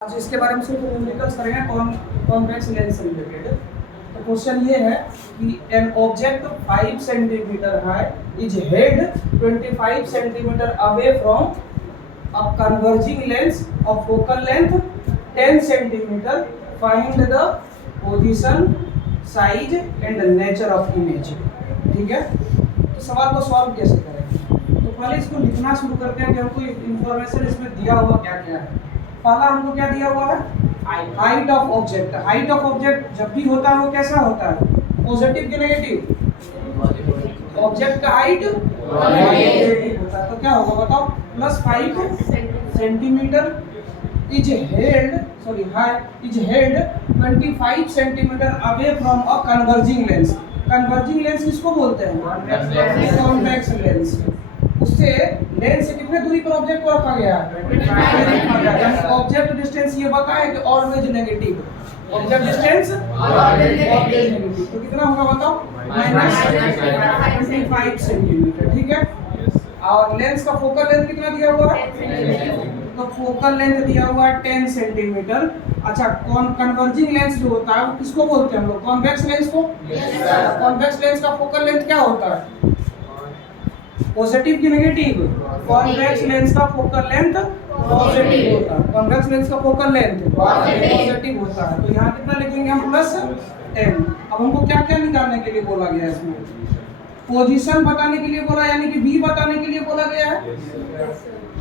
आज इसके बारे में सिर्फ न्यूमेरिकल्स करेंगे कॉन्वेक्स लेंस से रिलेटेड। तो क्वेश्चन ये है कि an object 5 centimetre high is head 25 centimetre away from a converging lens of focal length 10 centimetre. Find the position, size and nature of image. ठीक है, तो सवाल को सॉल्व कैसे करेंगे? तो पहले इसको लिखना शुरू करते हैं कि हमको इंफॉर्मेशन इसमें दिया हुआ क्या क्या है। पहला हमको क्या दिया हुआ है? Height of object. Height of object जब भी होता है वो कैसा होता है? पॉजिटिव कि नेगेटिव? ऑब्जेक्ट का हाइट पॉजिटिव होता है, तो क्या होगा बताओ? +5 centimetre is held 25 centimetre away from a converging lens. Converging lens किसको बोलते हैं? Convex lens. उससे लेंस से कितने दूरी पर ऑब्जेक्ट को रखा गया है? ऑब्जेक्ट डिस्टेंस ये बताया कि always negative. Object distance always negative, तो कितना होगा बताओ? -25 सेंटीमीटर। ठीक है, और लेंस का फोकल लेंथ कितना दिया हुआ है? तो फोकल लेंथ दिया हुआ है 10 सेंटीमीटर। अच्छा, कन्वर्जिंग लेंस जो होता है वो किसको बोलते हैं हम लोग? कॉन्वेक्स लेंस को। कॉन्वेक्स लेंस का फोकल लेंथ क्या होता है? पॉजिटिव कि नेगेटिव? कॉन्वेक्स लेंस का फोकल लेंथ पॉजिटिव होता है। कॉन्वेक्स लेंस का फोकल लेंथ पॉजिटिव होता है, तो यहाँ कितना लिखेंगे हम? +10। अब हमको क्या क्या निकालने के लिए बोला गया है इसमें? पोजीशन बताने के लिए बोला, यानी कि V बताने के लिए बोला गया है।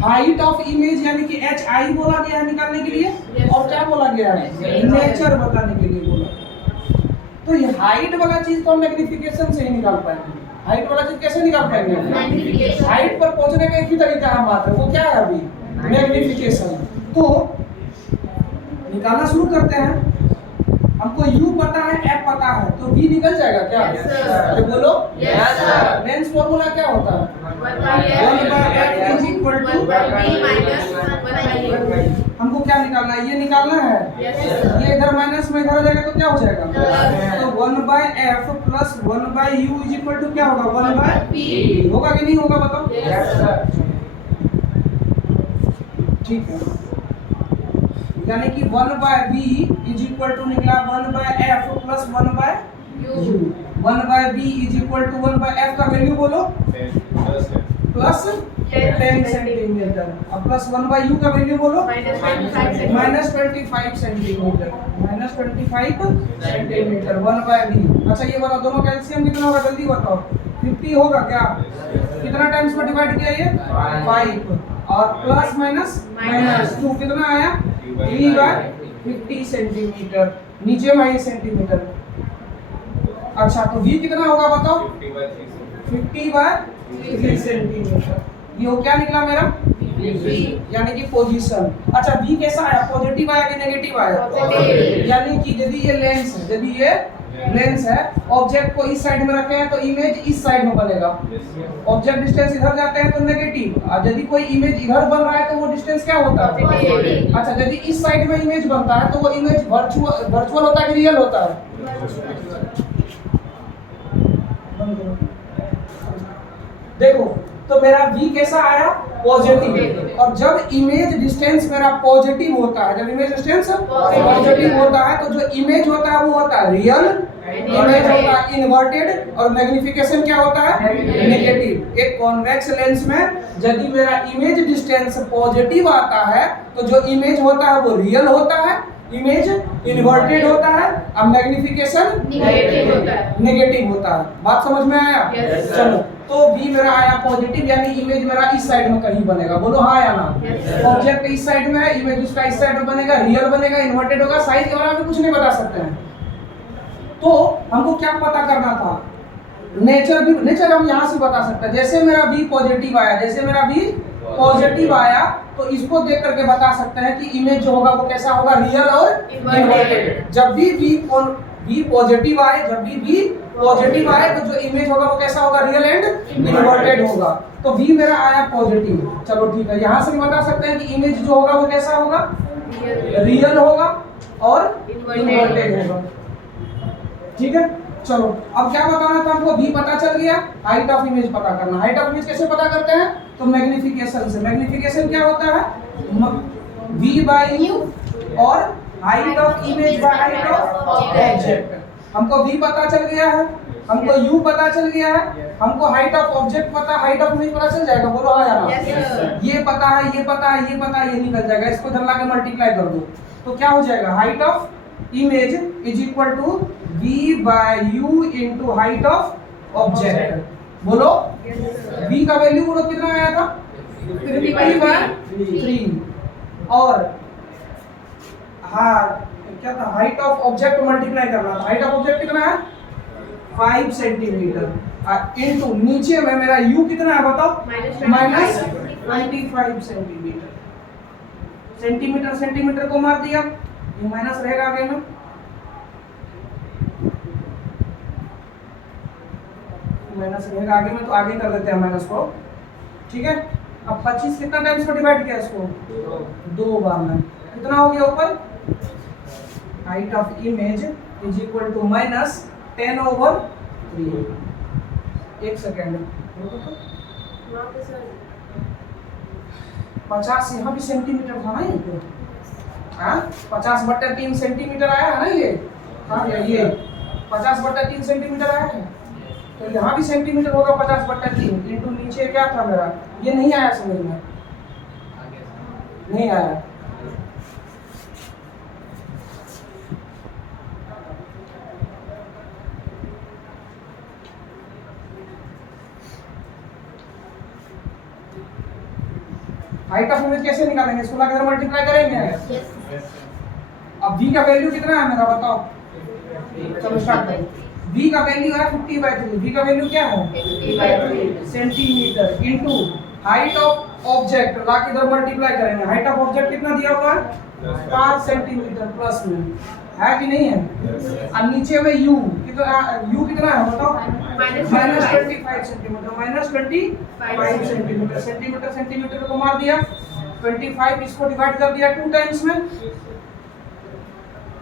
हाइट ऑफ इमेज यानी कि HI बोला गया है निकालने के लिए, और क्या बोला गया है? नेचर बताने के लिए बोला। तो ये हाइट वाला चीज तो हम मैग्निफिकेशन से ही निकाल पाएंगे। हाइट वाला चीज कैसे निकाल पाएंगे? हाइट पर पहुंचने का एक ही तरीका है मात्र, वो क्या है अभी? मैग्निफिकेशन। तो निकालना शुरू करते हैं। हमको U पता है, F पता है, तो V निकल जाएगा क्या? अरे बोलो। Yes sir. लेंस फॉर्मूला क्या होता है? 1/f = हमको क्या निकालना है? ये निकालना है। ये इधर माइनस में इधर आ जाएगा तो क्या हो जाएगा? तो 1/f + 1/u = क्या होगा? 1/p। होगा कि नहीं होगा बताओ? Yes sir. ठीक है, यानी कि 1/v = निकला 1/f + 1/u। 1/v = 1/f का वैल्यू बोलो, +10 सेंटीमीटर। अब +1/u का वैल्यू बोलो, -25 सेंटीमीटर। -25 centimetre 1/v। अच्छा, ये बताओ दोनों का एलसीएम कितना होगा? जल्दी बताओ। 50 होगा क्या? कितना टाइम्स में डिवाइड किया ये? 5। और +-2 कितना आया? 3/50 सेंटीमीटर। नीचे में है सेंटीमीटर। अच्छा, तो V कितना होगा बताओ? 50/3 सेंटीमीटर। ये हो क्या निकला मेरा? यानी कि पोजीशन। अच्छा, V कैसा आया? पॉजिटिव आया कि नेगेटिव आया? यानी कि यदि ये लेंस है, ऑब्जेक्ट को इस साइड में रखे हैं तो इमेज इस साइड में बनेगा। ऑब्जेक्ट डिस्टेंस इधर जाते हैं तो नेगेटिव, और यदि कोई इमेज इधर बन रहा है तो वो डिस्टेंस क्या होता है? अच्छा, यदि इस साइड में इमेज बनता है तो वो इमेज वर्चुअल होता है कि रियल होता है? देखो, तो मेरा V कैसा आया? पॉजिटिव। और जब इमेज डिस्टेंस मेरा पॉजिटिव होता है, जब इमेज डिस्टेंस पॉजिटिव होता है तो जो इमेज होता है वो होता है रियल, इमेज होता है इन्वर्टेड, और मैग्निफिकेशन क्या होता है? नेगेटिव। एक कॉन्वेक्स लेंस में यदि मेरा इमेज डिस्टेंस पॉजिटिव आता है तो जो इमेज होता है वो रियल होता है, इमेज इन्वर्टेड होता है, और मैग्निफिकेशन नेगेटिव होता है। बात समझ में आया? चलो, तो V मेरा आया पॉजिटिव, यानी इमेज मेरा इस साइड में कहीं बनेगा। बोलो हाँ या ना? ऑब्जेक्ट इस साइड में है, इमेज उसका इस साइड में बनेगा, रियल बनेगा, इन्वर्टेड होगा। साइज के बारे में कुछ नहीं बता सकते हैं। तो हमको क्या पता करना था? नेचर हम यहाँ से बता सकते हैं। जैसे मेरा V पॉजिटिव आया तो इसको देख करके बता सकते हैं कि इमेज जो होगा वो कैसा होगा? रियल और इन्वर्टेड। जब भी V पॉजिटिव आए तो जो इमेज होगा वो कैसा होगा? रियल एंड इन्वर्टेड होगा। तो V मेरा आया पॉजिटिव। चलो ठीक है, यहाँ से भी बता सकते हैं कि इमेज जो होगा वो कैसा होगा? रियल होगा और इन्वर्टेड होगा। ठीक है, चलो अब क्या बताना था हमको? V पता चल गया, हाइट ऑफ इमेज पता करना। हाइट ऑफ इमेज कैसे पता करते हैं? तो मैग्निफिकेशन से। मैग्निफिकेशन क्या होता है? V/u और height of image by height of object. हमको v पता चल गया है, हमको u पता चल गया है, हमको हाइट ऑफ ऑब्जेक्ट पता, हाइट ऑफ इमेज पता चल जाएगा। बोलो हाँ या ना? ये पता है, ये पता है, ये पता है, ये निकल जाएगा। इसको इधर लाके मल्टीप्लाई कर दो तो क्या हो जाएगा? Height of image is equal to v by u into height of object. बोलो v का वैल्यू बोलो कितना आया था? 3/3। और हाँ क्या था? हाइट ऑफ ऑब्जेक्ट मल्टीप्लाई करना था। हाइट ऑफ ऑब्जेक्ट कितना है? 5 सेंटीमीटर इनटू नीचे में मेरा u कितना है बताओ? -25 सेंटीमीटर। सेंटीमीटर सेंटीमीटर को मार दिया, ये माइनस रहेगा आगे में। माइनस रहेगा आगे में, तो आगे कर देते हैं माइनस को। ठीक है, अब 25 कितना टाइम्स को डिवाइड किया इसको? 2 बार में। कितना हो गया ऊपर? Height of image is equal to -10/3। एक सेकेंड, 50 यहाँ भी सेंटीमीटर था ना ये तो? हाँ 50/3 सेंटीमीटर आया है ना ये? हाँ ये 50/3 सेंटीमीटर आया है, तो यहाँ भी सेंटीमीटर होगा 50/3 इनटू नीचे क्या था मेरा? ये नहीं आया समझ में? नहीं आया। हाइट ऑफ इमेज कैसे निकालेंगे? इसको लाकर मल्टीप्लाई करेंगे। अब v का वैल्यू कितना है मेरा बताओ? चलो स्टार्ट करो। v का वैल्यू है 50/3। v का वैल्यू क्या है? 50/3 centimetre into height of object, लाके इधर मल्टीप्लाई करेंगे। हाइट ऑफ ऑब्जेक्ट कितना दिया हुआ है? 5 सेंटीमीटर प्लस में, है कि नहीं है? और नीचे में u कितना है बताओ? -25 सेंटीमीटर। -25 सेंटीमीटर। सेंटीमीटर सेंटीमीटर को मार दिया, 25 इसको डिवाइड कर दिया 2 टाइम्स में,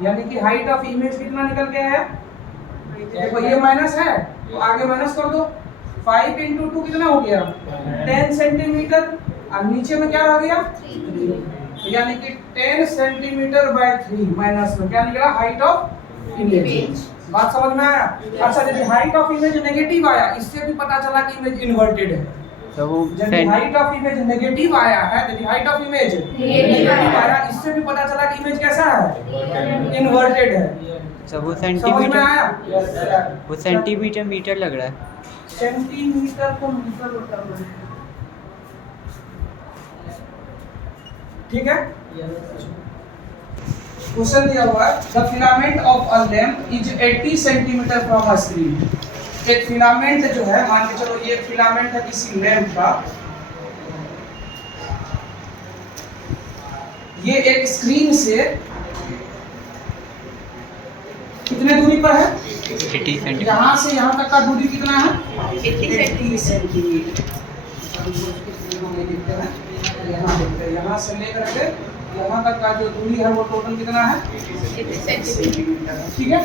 यानी कि हाइट ऑफ इमेज कितना निकल के आया? देखो ये माइनस है तो आगे माइनस कर दो। 5 × 2 कितना हो गया? 10 सेंटीमीटर। और नीचे में क्या रह गया? 3। यानी कि 10 सेंटीमीटर/3 माइनस में क्या निकला? Height of image. बात समझ में आया? अच्छा यदि हाइट ऑफ इमेज नेगेटिव आया, इससे भी पता चला कि इमेज इन्वर्टेड है। तो वो जब हाइट ऑफ इमेज नेगेटिव आया है, यदि हाइट ऑफ इमेज नेगेटिव आया, इससे भी पता चला कि इमेज कैसा है? इन्वर्टेड है। तो वो समझ में सेंटीमीटर, आया? वो सेंटीमीटर मीटर लग रहा है। सेंटीमीटर को मीटर में कर लो। ठीक है, क्वेश्चन दिया हुआ है the filament of a lamp is 80 centimetre from a screen. एक फिलामेंट जो है, मान के चलो ये फिलामेंट है किसी लैंप का, ये एक स्क्रीन से कितने दूरी पर है? 80 सेंटीमीटर। यहाँ से यहाँ तक का दूरी कितना है? 80 सेंटीमीटर। यहाँ देखते हैं, यहाँ से लेकर के यहाँ तक का जो दूरी है वो टोटल कितना है? 80 सेंटीमीटर। ठीक है,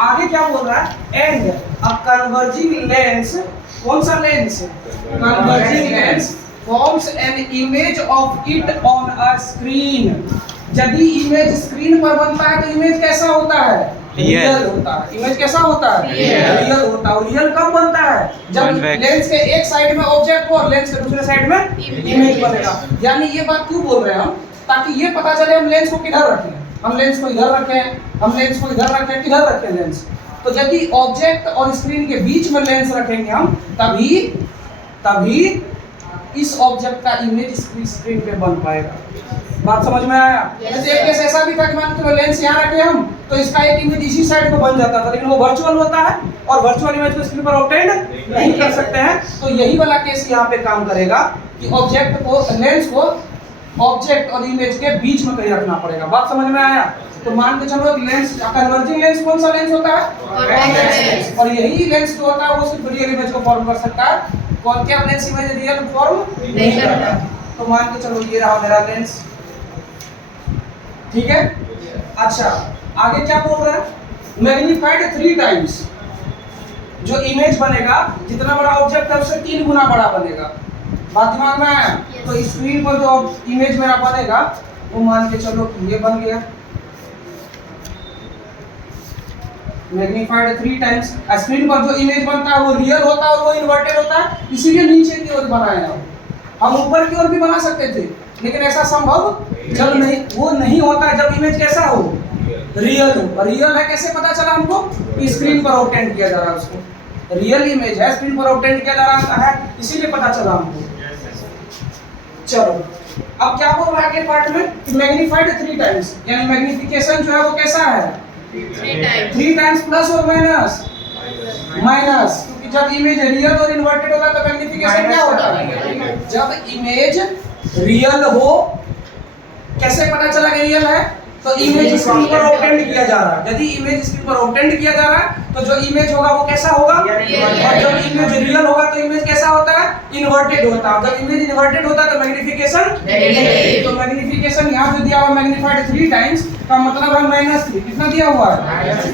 आगे क्या बोल रहा है? एंड अ कन्वर्जिंग लेंस, कौन सा lens? Converging lens forms an image of it on a screen. यदि इमेज स्क्रीन पर बनता है तो इमेज कैसा होता है? रियल होता है। इमेज कैसा होता है? रियल होता है। रियल कब बनता है? जब लेंस के एक साइड में ऑब्जेक्ट हो और लेंस के दूसरे साइड में इमेज बनेगा। यानी ये बात क्यों बोल रहे हैं हम? ताकि ये पता चले हम लेंस को किधर रखें। हम लेंस को इधर रखें, हम लेंस को इधर रखें, किधर रखें लेंस। तो यदि ऑब्जेक्ट और स्क्रीन के बीच में लेंस रखेंगे हम, तभी इस ऑब्जेक्ट का इमेज स्क्रीन पे बन पाएगा। बात समझ में आया? जैसे एक केस ऐसा भी था कि मान लो लेंस यहाँ रखे हम तो इसका एक इमेज इसी साइड पे बन जाता था, लेकिन वो वर्चुअल होता है और वर्चुअल इमेज को स्क्रीन पर ऑब्टेंड नहीं कर सकते हैं। तो यही वाला केस यहाँ पे काम करेगा कि ऑब्जेक्ट को, लेंस को ऑब्जेक्ट और इमेज के बीच में कहीं रखना पड़ेगा। बात समझ में आया? तो मान के चलो लेंस, कन्वर्जिंग लेंस कौन सा लेंस होता है? और यही लेंस जो होता है वो सिर्फ रियल इमेज को फॉर्म कर सकता है। कौन क्या लेंस इमेज रियल फॉर्म नहीं करता। तो मान के चलो ये रहा मेरा लेंस। ठीक है, अच्छा आगे क्या बोल रहा है? Magnified 3 times. जो इमेज बनेगा, जितना बड़ा ऑब्जेक्ट है उससे 3 गुना बड़ा बनेगा। बात दिमाग में आया? तो स्क्रीन पर जो इमेज मेरा बनेगा वो मान के चलो कि ये बन गया मैग्नीफाइड 3 टाइम्स। स्क्रीन पर जो इमेज बनता है वो रियल होता है और वो इन्वर्टेड होता है, इसीलिए नीचे की ओर बनाया हम ऊपर की ओर भी बना सकते थे, लेकिन ऐसा संभव जब नहीं वो नहीं होता है जब इमेज कैसा हो, रियल हो। रियल है कैसे पता चला हमको, स्क्रीन पर ऑब्टेन किया जा रहा है, उसको रियल इमेज है, स्क्रीन पर ऑब्टेन किया जा रहा है, इसीलिए पता चला हमको। चलो अब क्या बोल रहा है अगले पार्ट में कि मैग्नीफाइड 3 टाइम्स, यानी मैग्निफिकेशन जो है वो कैसा है 3 टाइम्स प्लस और माइनस माइनस, क्योंकि जब इमेज रियल और इन्वर्टेड होता है तो मैग्निफिकेशन क्या होता है, जब इमेज रियल हो। कैसे पता चला कि रियल है, तो इमेज स्क्रीन पर ऑब्टेंड किया जा रहा है, यदि इमेज स्क्रीन पर ऑब्टेंड किया जा रहा है तो जो इमेज होगा वो कैसा होगा, और जब इमेज रियल होगा तो इमेज कैसा होता है, इन्वर्टेड होता है। जब इमेज इन्वर्टेड होता है तो मैग्निफिकेशन, तो मैग्निफिकेशन यहाँ जो दिया हुआ मैग्नीफाइड 3 टाइम्स का मतलब है -3, कितना दिया हुआ है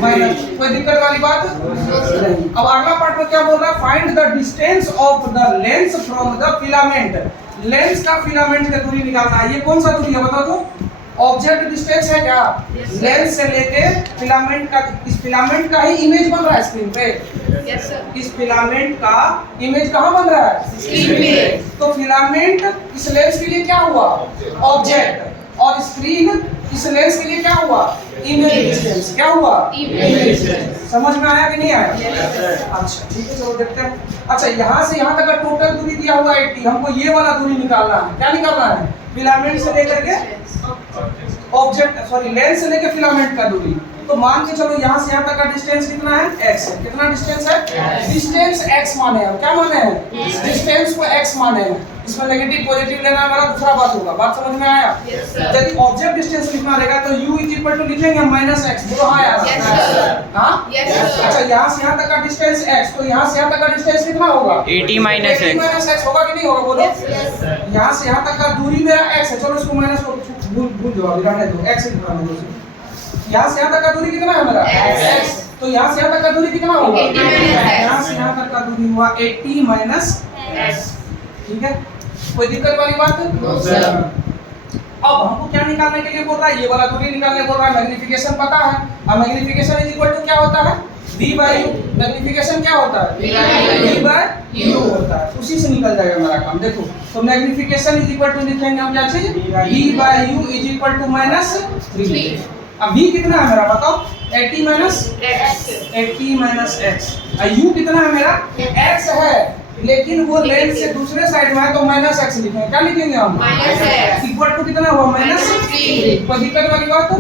माइनस। कोई दिक्कत वाली बात नहीं। अब अगला पार्ट में क्या बोल रहा है, find the distance of the lens from the filament. Lens का फिलामेंट का दूरी निकालना है, ये कौन सा दूरी है बताओ तो, ऑब्जेक्ट डिस्टेंस है क्या, लेंस से लेके फिलामेंट का, इस फिलामेंट का ही इमेज बन रहा है स्क्रीन पे, इस फिलामेंट का इमेज कहाँ बन रहा है स्क्रीन पे, तो फिलामेंट इस लेंस के लिए क्या हुआ ऑब्जेक्ट, और स्क्रीन इस लेंस के लिए क्या हुआ इमेज डिस्टेंस, क्या हुआ इमेज। समझ में आया कि नहीं आया, अच्छा ठीक है चलो देखते हैं। अच्छा यहाँ से यहाँ तक का टोटल दूरी दिया हुआ 80, हमको ये वाला दूरी निकालना है, क्या निकालना है, फिलामेंट से लेकर के ऑब्जेक्ट सॉरी लेंस से लेकर फिलामेंट का दूरी। तो मान के चलो यहाँ से यहाँ तक का डिस्टेंस कितना है x है, कितना डिस्टेंस है, डिस्टेंस x माने हैं, क्या माने हैं डिस्टेंस को x माने हैं। इसमें नेगेटिव पॉजिटिव लेना हमारा दूसरा बात होगा, बात समझ में आया। यदि ऑब्जेक्ट डिस्टेंस लिखना रहेगा तो u लिखेंगे -x, बोलो हाँ यार हाँ अच्छा यहाँ से यहाँ तक का डिस्टेंस x, तो यहाँ से यहाँ तक का डिस्टेंस कितना होगा 80 - x होगा कि नहीं होगा बोलो। यहाँ से यहाँ तक का दूरी मेरा x है, चलो इसको माइनस को भूल जाओ, अभी रहने दो, x रहने दो। यहाँ से यहाँ तक का दूरी कितना है मेरा x, तो यहाँ से यहाँ तक का दूरी कितना होगा, यहाँ से यहाँ तक का दूरी हुआ 80 - x, ठीक है कोई दिक्कत वाली बात है। अब हमको क्या निकालने के लिए बोल रहा है, ये वाला दूरी निकालने बोल रहा है, मैग्निफिकेशन पता है। अब मैग्निफिकेशन इज इक्वल टू क्या होता है v/u, मैग्निफिकेशन क्या होता है v/u होता है, उसी से निकल जाएगा मेरा काम। देखो तो मैग्निफिकेशन इज इक्वल टू लिखेंगे हम क्या चीज v/u इज इक्वल टू -3। अब v कितना है मेरा बताओ 80 - x, u कितना है मेरा x है, लेकिन वो लेंस से दूसरे साइड में है तो -x लिखेंगे, क्या लिखेंगे हम इक्वल टू कितना हुआ -3। कोई दिक्कत वाली बात है,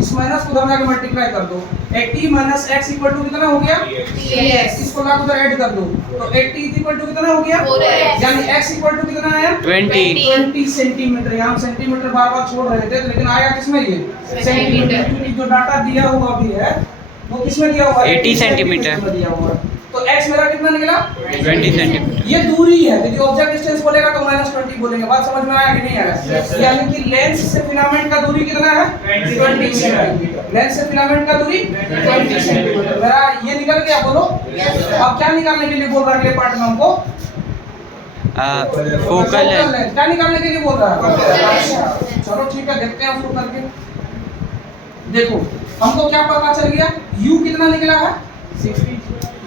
इस माइनस को उधर जाके मल्टीप्लाई कर दो, 80 - x इक्वल टू कितना हो गया 3x, इसको ला उधर ऐड कर दो तो 80 इक्वल टू कितना हो गया 4x, यानी x इक्वल टू कितना आया 20 सेंटीमीटर। यहाँ सेंटीमीटर बार बार छोड़ रहे थे लेकिन आया किसमें ये सेंटीमीटर, क्योंकि जो डाटा दिया हुआ भी है वो किसमें दिया हुआ है 80 सेंटीमीटर दिया हुआ है। तो x मेरा कितना निकला 20 सेंटीमीटर। ये दूरी है, यदि ऑब्जेक्ट डिस्टेंस बोलेगा तो -20 बोलेंगे, बात समझ में आया कि नहीं आया। यानी कि लेंस से फिलामेंट का दूरी कितना है 20 सेंटीमीटर, लेंस से फिलामेंट का दूरी 20 सेंटीमीटर। मेरा ये निकल गया बोलो। अब क्या निकालने के लिए बोल रहा है अगले पार्ट में हमको फोकल लेंथ, क्या निकालने के लिए बोल रहा है। अच्छा चलो ठीक है देखते हैं उसको करके। देखो हमको क्या पता चल गया, u कितना निकला है 60,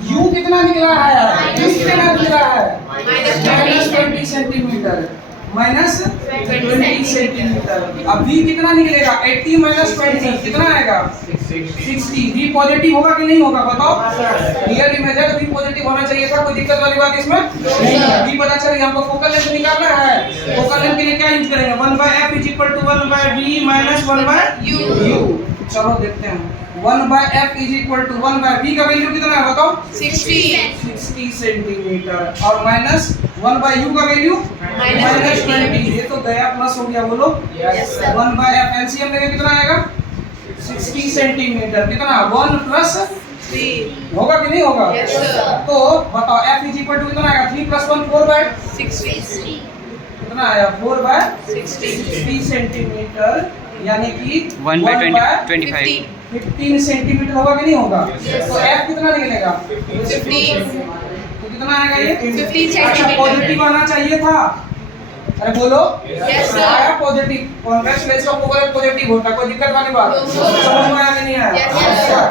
u कितना निकला है यार, u कितना निकला है -20 सेंटीमीटर, -20 सेंटीमीटर। अब v कितना निकलेगा 80 - 20 कितना आएगा 60। v पॉजिटिव होगा कि नहीं होगा बताओ, रियल इमेज है तो v पॉजिटिव होना चाहिए था, कोई दिक्कत वाली बात इसमें नहीं है। v पता चल गया, हमको फोकल लेंथ निकालना है, फोकल लेंथ के लिए क्या यूज करेंगे 1/f = 1/v - 1/u। चलो देखते हैं 1/f = 1/v का वैल्यू कितना है बताओ 60 सेंटीमीटर, और -1/u का वैल्यू -20। ये तो गया प्लस हो गया बोलो 1/f एलसीएम लेके कितना आएगा 60 सेंटीमीटर, कितना 1 + 3 होगा कि नहीं होगा। तो बताओ f = कितना आएगा 3 + 1 4/60 कितना आया 4/60 सेंटीमीटर, यानी कि 1/25 15 सेंटीमीटर होगा कि नहीं होगा। तो f कितना निकलेगा 15, तो कितना आएगा ये 15 सेंटीमीटर। पॉजिटिव आना चाहिए था, अरे बोलो Yes, sir. आया पॉजिटिव, कॉन्वेक्स लेंस का फोकल लेंथ पॉजिटिव होता है, कोई दिक्कत वाली बात No, sir. समझ में आया कि नहीं आया? Yes, sir.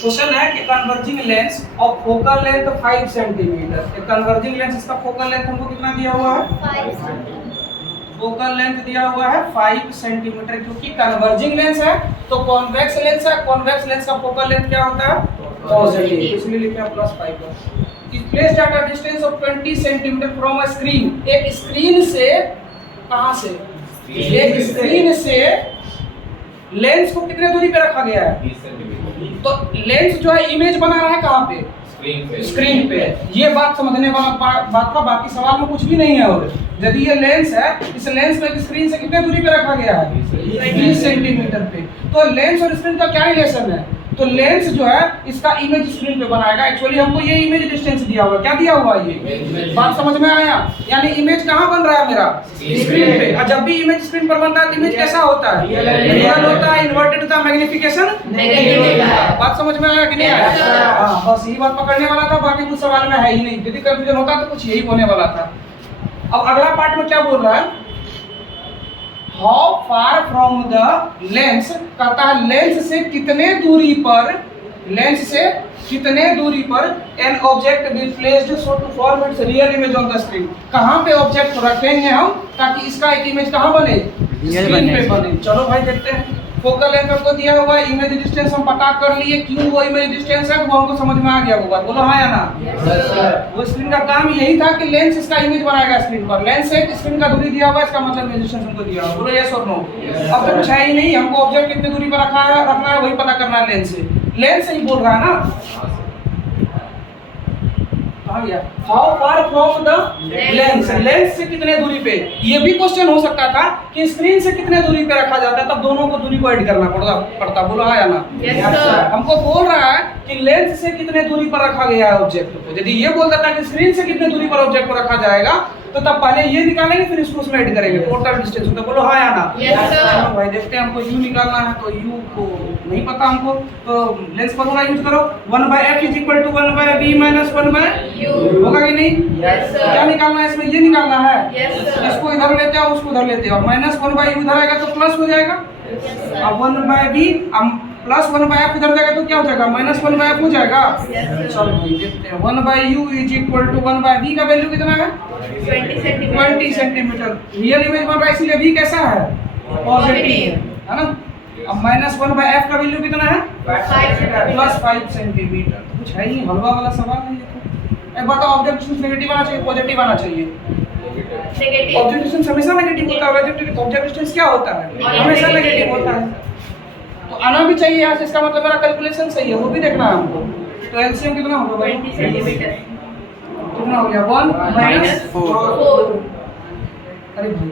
क्वेश्चन है कि converging lens of focal length 5 centimetre, ये कन्वर्जिंग लेंस इसका फोकल लेंथ हमको कितना दिया हुआ है? फोकल लेंथ दिया हुआ है 5 सेंटीमीटर, क्योंकि कन्वर्जिंग लेंस है तो कॉन्वेक्स लेंस है, कॉन्वेक्स लेंस का फोकल लेंथ क्या होता है? पॉजिटिव, इसलिए लिखा +5 is placed at a distance of 20 centimetre from a screen. एक स्क्रीन से कहां से? एक स्क्रीन से लेंस को कितने दूरी पे रखा गया है? तो लेंस जो है इमेज बना रहा है कहां पे? स्क्रीन पे। ये बात समझने वाला बात का, बाकी सवाल में कुछ भी नहीं है। और यदि ये लेंस है, इस लेंस में स्क्रीन से कितने दूरी पे रखा गया है? 20 सेंटीमीटर पे। तो लेंस और स्क्रीन का क्या रिलेशन है? तो लेंस जो है इसका इमेज स्क्रीन पे बनाएगा। एक्चुअली हमको ये इमेज डिस्टेंस दिया हुआ है, क्या दिया हुआ है ये? बात समझ में आया? यानी इमेज कहाँ बन रहा है मेरा? स्क्रीन पे। और जब भी इमेज स्क्रीन पर बनता है तो इमेज कैसा होता है? रियल होता है, इन्वर्टेड होता है, मैग्निफिकेशन नेगेटिव होता है। बात समझ में आया कि नहीं आया? हाँ, बस यही बात पकड़ने वाला था, बाकी कुछ सवाल में है ही नहीं। यदि कंफ्यूजन होता तो कुछ यही होने वाला था। अब अगला पार्ट में क्या बोल रहा है? How far from the lens, कहता है लेंस से कितने दूरी पर, लेंस से कितने दूरी पर an object be placed so to form its real image on the screen. कहां पे ऑब्जेक्ट रखेंगे हम ताकि इसका एक इमेज कहां बने? स्क्रीन पे बने। चलो भाई देखते हैं। फोकल लेंथ हमको दिया हुआ है, इमेज डिस्टेंस हम पता कर लिए, क्यों वो इमेज डिस्टेंस है वो हमको समझ में आ गया होगा। बोलो हाँ या ना? वो स्क्रीन का काम यही था कि लेंस इसका इमेज बनाएगा स्क्रीन पर। लेंस से स्क्रीन का दूरी दिया हुआ है, इसका मतलब इमेज डिस्टेंस हमको दिया हुआ है। बोलो यस और नो? अब तो कुछ है ही नहीं, हमको ऑब्जेक्ट कितनी दूरी पर रखना है वही पता करना है लेंस से। लेंस से ही बोल रहा है ना। How far from the lens, lens से कितने दूरी पे। ये भी क्वेश्चन हो सकता था कि स्क्रीन से कितने दूरी पे रखा जाता है, तब दोनों को दूरी को ऐड करना पड़ता। बोलो हाँ या ना? Yes, sir. हमको बोल रहा है कि लेंस से कितने दूरी पर रखा गया है ऑब्जेक्ट को। यदि ये बोलता था कि स्क्रीन से कितने दूरी पर ऑब्जेक्ट को रखा जाएगा तो तब पहले ये निकालेंगे फिर इसको उसमें ऐड करेंगे, टोटल डिस्टेंस होता है। बोलो हाँ या ना? Yes, sir. चलो भाई देखते हैं। हमको यू निकालना है तो यू को नहीं पता हमको, तो लेंस फॉर्मूला यूज करो। 1/f = 1/v - 1/u होगा कि नहीं? Yes, sir. क्या निकालना है इसमें? ये निकालना है। Yes, sir. इसको इधर लेते हो, उसको उधर लेते हो। -1/u इधर आएगा तो प्लस हो जाएगा। Yes, sir. अब 1/v प्लस 1/f इधर जाएगा तो क्या हो जाएगा? -1/f हो जाएगा। Yes, sir. चलो भाई देखते हैं। 1/u = 1/v का वैल्यू कितना है? 20 सेंटीमीटर। 20 सेंटीमीटर। रियल इमेज बन रहा है इसलिए v कैसा है? पॉजिटिव है ना। अब -1/f का वैल्यू कितना है? 5 सेंटीमीटर। +5 सेंटीमीटर। तो कुछ है ही, हलवा वाला सवाल है ये तो। एक बात, ऑब्जेक्ट डिस्टेंस नेगेटिव आना चाहिए, पॉजिटिव आना चाहिए। नेगेटिव। ऑब्जेक्ट डिस्टेंस हमेशा नेगेटिव होता है। ऑब्जेक्ट डिस्टेंस क्या होता है? हमेशा नेगेटिव होता है। तो आना भी चाहिए यहाँ से, इसका मतलब मेरा कैलकुलेशन सही है, वो भी देखना है हमको। तो एलसीएम कितना होगा भाई? 20 सेंटीमीटर। कितना हो गया? 1 - 4। अरे भाई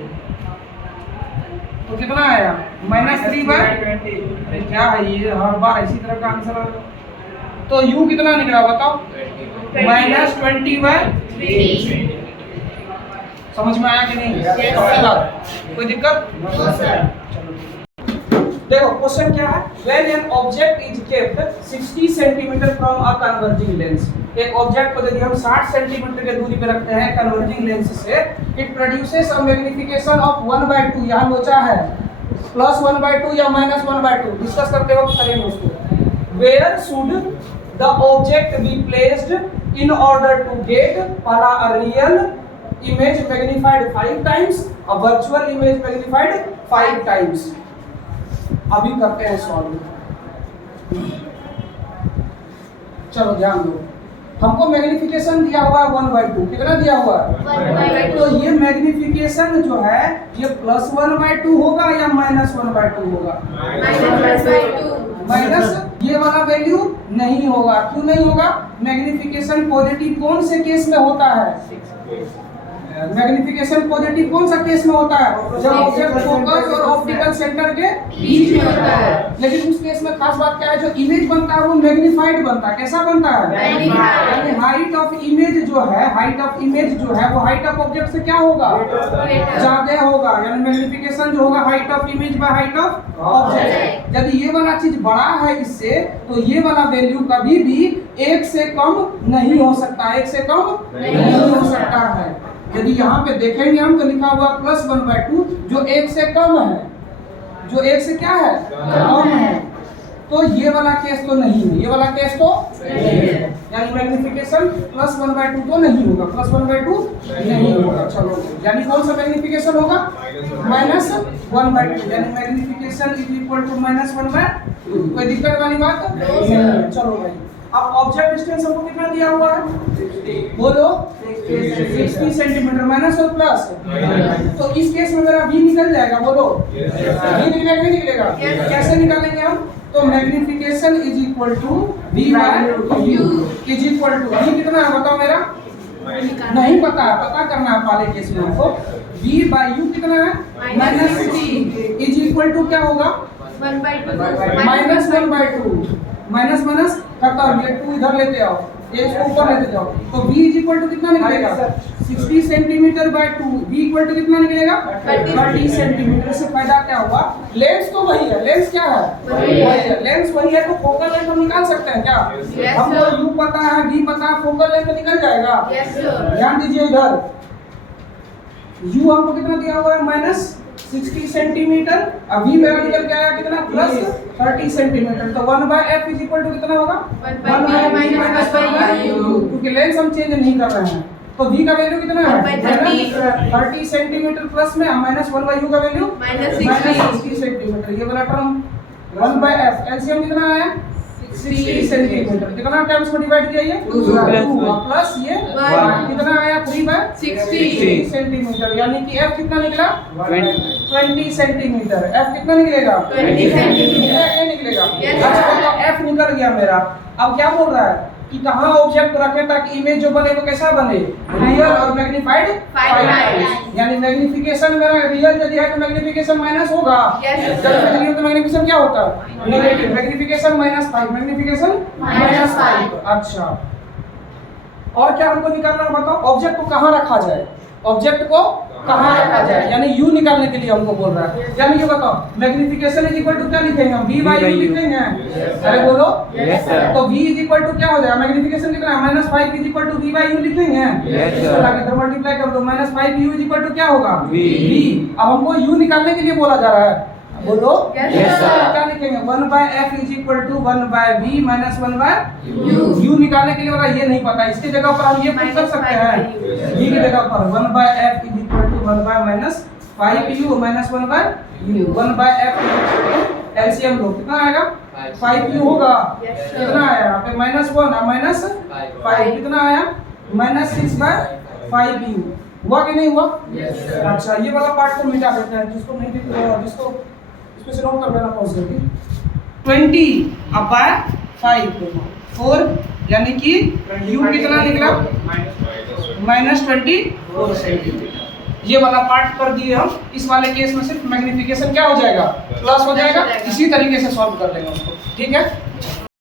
तो कितना आया? -3/20। अरे क्या है ये, हर बार इसी तरह का आंसर आ रहा है। तो u कितना निकला बताओ? -20/3। समझ में आया कि नहीं? कोई दिक्कत? देखो क्वेश्चन क्या है? When an object is kept 60 centimetre from a converging lens, एक ऑब्जेक्ट को यदि हम 60 सेंटीमीटर के दूरी पे रखते हैं कन्वर्जिंग लेंस से, it produces a magnification of 1/2। यहाँ लोचा है +1/2 या -1/2, डिस्कस करते वक्त करेंगे उसको। Where should the object be placed in order to get पहला a real image magnified 5 times, a virtual image magnified 5 times। अभी करते हैं सॉल्व। चलो ध्यान दो, हमको मैग्निफिकेशन दिया हुआ है 1/2। कितना दिया हुआ है? 1/2। तो ये मैग्निफिकेशन जो है ये +1/2 होगा या -1/2 होगा? -1/2। माइनस ये वाला वैल्यू नहीं होगा। क्यों नहीं होगा? मैग्निफिकेशन पॉजिटिव कौन से केस में होता है? मैग्निफिकेशन पॉजिटिव कौन सा केस में होता है? जब ऑब्जेक्ट फोकस और ऑप्टिकल सेंटर के बीच में होता है। लेकिन उस केस में खास बात क्या है? जो इमेज बनता है वो मैग्नीफाइड बनता है। कैसा बनता है? मैग्नीफाइड। यानी हाइट ऑफ इमेज जो है, हाइट ऑफ इमेज जो है वो हाइट ऑफ ऑब्जेक्ट से क्या होगा? ज्यादा होगा। यानी मैग्निफिकेशन जो होगा height of image by height of object. यदि ये वाला चीज बड़ा है इससे, तो ये वाला वैल्यू कभी भी 1 से कम नहीं हो सकता। 1 से कम नहीं हो सकता है। यदि यहाँ पे देखेंगे हम तो लिखा हुआ +1/2 जो 1 से कम है, जो 1 से क्या है कम है, तो ये वाला केस तो नहीं है, ये वाला केस तो नहीं है, यानी मैग्निफिकेशन +1/2 तो नहीं होगा, +1/2 नहीं होगा। चलो यानी कौन सा मैग्निफिकेशन होगा -1/2, यानी मैग्निफिकेशन इज इक्वल टू -1/2। कोई दिक्कत वाली बात नहीं है। चलो भाई अब ऑब्जेक्ट डिस्टेंस हमको कितना दिया हुआ है, बोलो 60 सेंटीमीटर माइनस और प्लस, तो इस केस में मेरा v निकल जाएगा, बोलो v निकलेगा नहीं निकलेगा, कैसे निकालेंगे हम, तो magnification is equal to v/u is equal to v कितना है बताओ, मेरा नहीं पता है, पता करना है पहले केस में हमको, v/u कितना है -60 इज इक्वल टू क्या होगा 1/2 माइनस माइनस करता हूँ, ये 2 इधर लेते आओ, ये इसको ऊपर लेते जाओ, तो v इज इक्वल टू कितना निकलेगा 60 centimetre by 2, v equal to कितना निकलेगा 30 सेंटीमीटर। से फायदा क्या हुआ, लेंस तो वही है, लेंस क्या है वही है, लेंस वही है, तो फोकल लेंथ हम निकाल सकते हैं क्या, Yes, हमको sir. u पता है v पता है, फोकल लेंथ निकल जाएगा। Yes, sir. ध्यान दीजिए इधर u हमको कितना दिया हुआ है -60 सेंटीमीटर, अब v मेरा निकल के आया कितना +30 सेंटीमीटर, तो 1/f इज इक्वल टू कितना होगा 1/v minus 1/u, क्योंकि लेंस हम चेंज नहीं कर रहे हैं, तो v का वैल्यू कितना है 1/30 30 सेंटीमीटर प्लस में -1/u का वैल्यू -60 सेंटीमीटर, ये वाला टर्म 1/f, एलसीएम कितना है 60 सेंटीमीटर, कितना टाइम्स को डिवाइड किया ये 2 प्लस ये कितना आया 3/60 सेंटीमीटर, यानी कि f कितना निकला 20 सेंटीमीटर, f कितना निकलेगा 20 सेंटीमीटर। ये निकलेगा। Yes, अच्छा sir. तो f निकल गया मेरा, अब क्या बोल रहा है कि कहाँ ऑब्जेक्ट रखें ताकि इमेज जो बने वो कैसा बने, रियल और मैग्नीफाइड 5 times। यानी मैग्निफिकेशन मेरा रियल यदि है तो मैग्निफिकेशन माइनस होगा, Yes, sir. जब रियल तो मैग्निफिकेशन क्या होता है नेगेटिव, मैग्निफिकेशन -5, मैग्निफिकेशन -5। अच्छा और क्या हमको निकालना है बताओ, ऑब्जेक्ट को कहाँ रखा जाए, ऑब्जेक्ट को कहाँ रखा जाए, यानी u निकालने के लिए हमको बोल रहा है, यानी ये बताओ मैग्निफिकेशन इज इक्वल टू क्या लिखेंगे हम v/u लिखेंगे, अरे बोलो Yes, sir. तो v इज इक्वल टू क्या हो जाएगा, मैग्निफिकेशन कितना है -5 इज इक्वल टू v/u लिखेंगे, Yes, sir. इसको लाके इधर मल्टीप्लाई कर दो, -5u इज इक्वल टू क्या होगा V। अब हमको u निकालने के लिए बोला जा रहा है, बोलो Yes, Yes, sir. sir. क्या लिखेंगे 1/f is equal to 1/v minus 1/u, U। u निकालने के लिए वाला ये नहीं पता, इसकी जगह पर हम ये पूछ कर सकते हैं, v की जगह पर 1/f is equal to 1/-5u minus 1/u, 1/f LCM लो कितना आएगा 5u होगा, Yes, sir. कितना आया यहाँ पे -1 -5 कितना आया -6/5u, हुआ कि नहीं हुआ। अच्छा ये वाला पार्ट को मिटा देते हैं, जिसको नहीं दिख रहा जिसको इसमें से नोट कर लेना पॉज करके 20/5 4, यानी कि u कितना निकला -24 सेंटीमीटर। ये वाला पार्ट कर दिए हम, इस वाले केस में सिर्फ मैग्निफिकेशन क्या हो जाएगा प्लस हो जाएगा, इसी तरीके से सॉल्व कर लेंगे उसको, ठीक है।